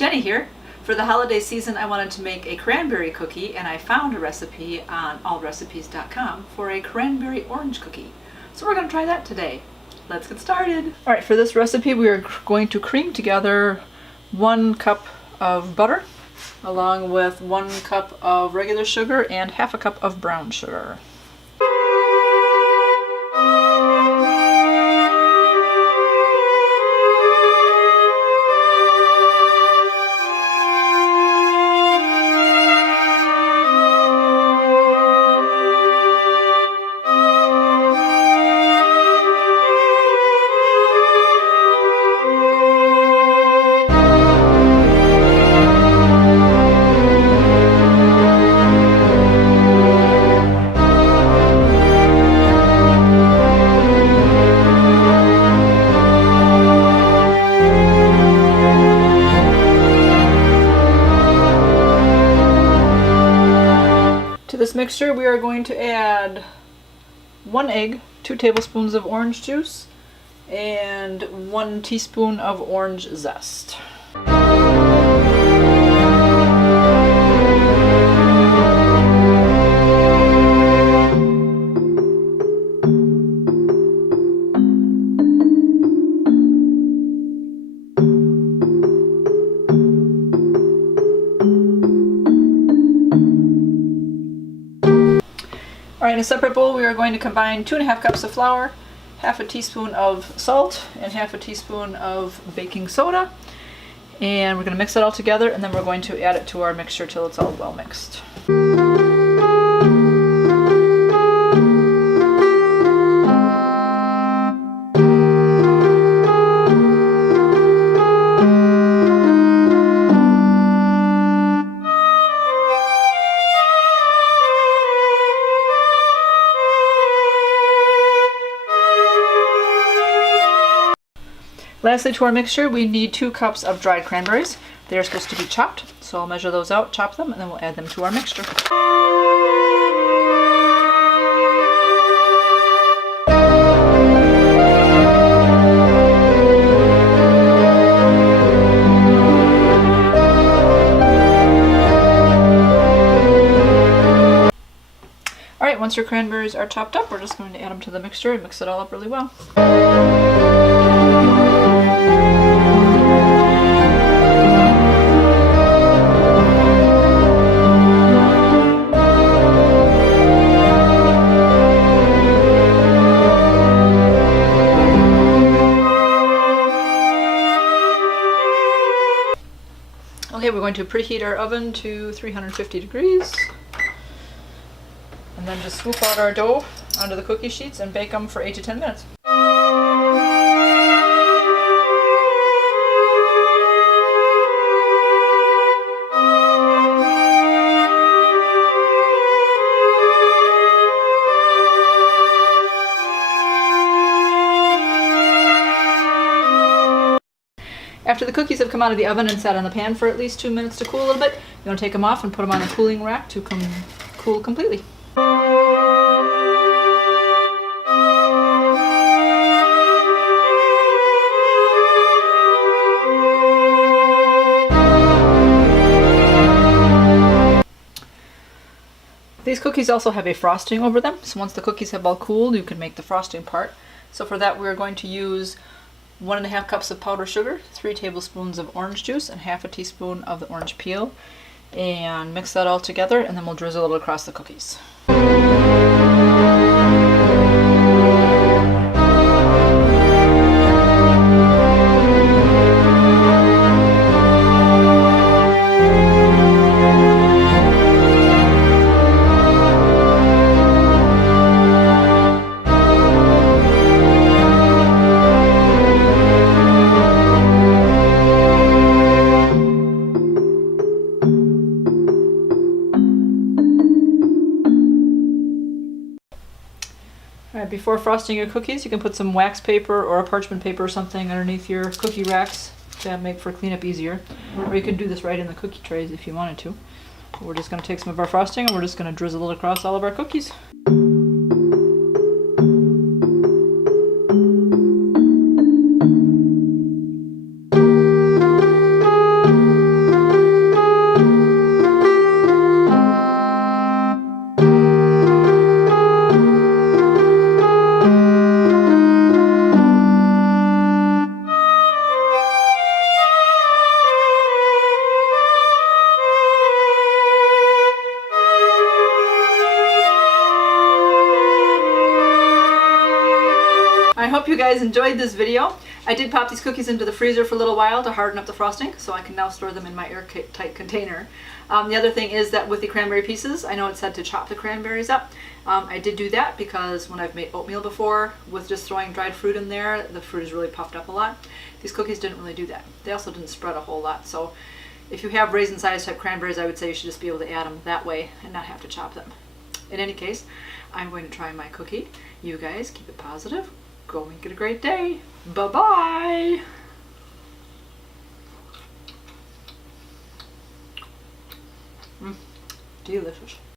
Jenny here. For the holiday season, I wanted to make a cranberry cookie, and I found a recipe on allrecipes.com for a cranberry orange cookie. So we're going to try that today. Let's get started. All right, for this recipe, we are going to cream together 1 cup of butter, along with 1 cup of regular sugar and half a cup of brown sugar. To this mixture, we are going to add 1 egg, 2 tablespoons of orange juice, and 1 teaspoon of orange zest. Alright, in a separate bowl we are going to combine 2½ cups of flour, half a teaspoon of salt, and half a teaspoon of baking soda. And we're going to mix it all together, and then we're going to add it to our mixture till it's all well mixed. Lastly, to our mixture, we need 2 cups of dried cranberries. They are supposed to be chopped, so I'll measure those out, chop them, and then we'll add them to our mixture. Alright, once your cranberries are chopped up, we're just going to add them to the mixture and mix it all up really well. Okay, we're going to preheat our oven to 350 degrees. And then just scoop out our dough onto the cookie sheets and bake them for 8 to 10 minutes. After the cookies have come out of the oven and sat on the pan for at least 2 minutes to cool a little bit, you want to take them off and put them on a cooling rack to cool completely. These cookies also have a frosting over them, so once the cookies have all cooled, you can make the frosting part. So for that, we're going to use 1½ cups of powdered sugar, 3 tablespoons of orange juice, and half a teaspoon of the orange peel. And mix that all together, and then we'll drizzle it across the cookies. Before frosting your cookies, you can put some wax paper or a parchment paper or something underneath your cookie racks to make for cleanup easier. Or you could do this right in the cookie trays if you wanted to. We're just going to take some of our frosting and we're just going to drizzle it across all of our cookies. hope you guys enjoyed this video. I did pop these cookies into the freezer for a little while to harden up the frosting, so I can now store them in my airtight container. The other thing is that with the cranberry pieces, I know it said to chop the cranberries up. I did do that because when I've made oatmeal before with just throwing dried fruit in there, the fruit is really puffed up a lot. These cookies didn't really do that. They also didn't spread a whole lot, so if you have raisin-sized type cranberries, I would say you should just be able to add them that way and not have to chop them. In any case, I'm going to try my cookie. You guys keep it positive. Go make it a great day. Bye-bye. Delicious.